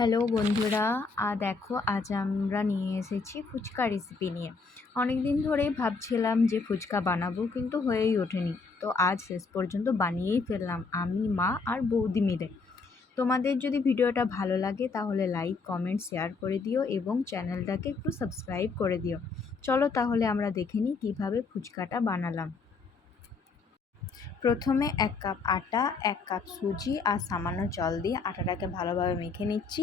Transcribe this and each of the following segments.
Hello বন্ধুরা, দেখো আজ আমরা নিয়ে এসেছি ফুচকা রেসিপি নিয়ে। অনেক দিন ধরেই ভাবছিলাম যে ফুচকা বানাবো, কিন্তু হয়েই ওঠেনি। তো আজ শেষ পর্যন্ত বানিয়েই ফেললাম আমি, মা আর বৌদি মিলে। তোমাদের যদি ভিডিওটা ভালো লাগে তাহলে লাইক, কমেন্ট, শেয়ার করে দিও এবং চ্যানেলটাকে একটু সাবস্ক্রাইব করে দিও। চলো তাহলে আমরা দেখে নিই কীভাবে ফুচকাটা বানালাম। প্রথমে 1 কাপ আটা, 1 কাপ সুজি আর সামান্য জল দিয়ে আটাটাকে ভালোভাবে মেখে নিচ্ছি।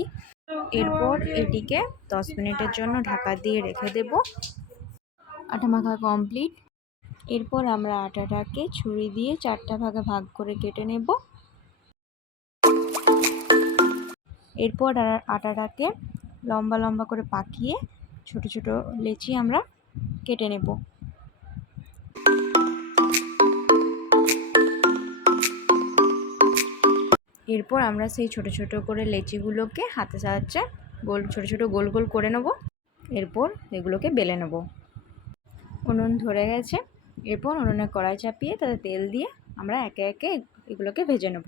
এরপর এটিকে 10 মিনিটের জন্য ঢাকা দিয়ে রেখে দেব। আটা মাখা কমপ্লিট। এরপর আমরা আটাটাকে ছুরি দিয়ে 4টা ভাগে ভাগ করে কেটে নেব। এরপর আটাটাকে লম্বা লম্বা করে পাকিয়ে ছোট ছোট লেচি আমরা কেটে নেব। এরপর আমরা সেই ছোট ছোট করে লেচিগুলোকে হাতের সাহায্যে ছোট ছোট গোল গোল করে নেব। এরপর এগুলোকে বেলে নেব। উনুন ধরে গেছে। এরপর উনুনে কড়াই চাপিয়ে তাতে তেল দিয়ে আমরা একে একে এগুলোকে ভেজে নেব।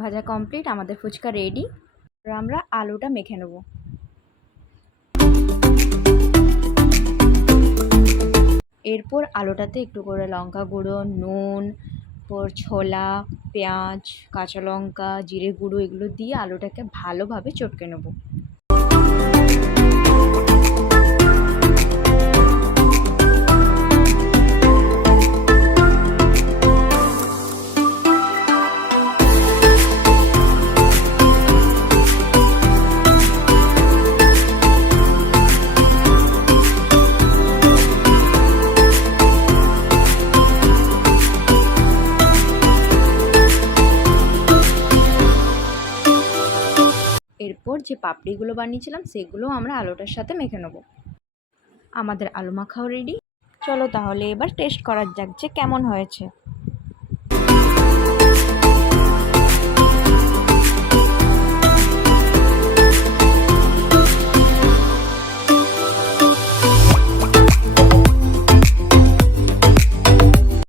ভাজা কমপ্লিট, আমাদের ফুচকা রেডি। আমরা আলুটা মেখে নেব। এরপর আলুটাতে একটু করে লঙ্কা গুঁড়ো, নুন, ছোলা, পেঁয়াজ, কাঁচা লঙ্কা, জিরে গুঁড়ো এগুলো দিয়ে আলুটাকে ভালোভাবে চটকে নেব। এরপর যে পাপড়িগুলো বানিয়েছিলাম সেগুলো আমরা আলুটার সাথে মেখে নেব। আমাদের আলু মাখাও রেডি। চলো তাহলে এবার টেস্ট করা যাক যে কেমন হয়েছে।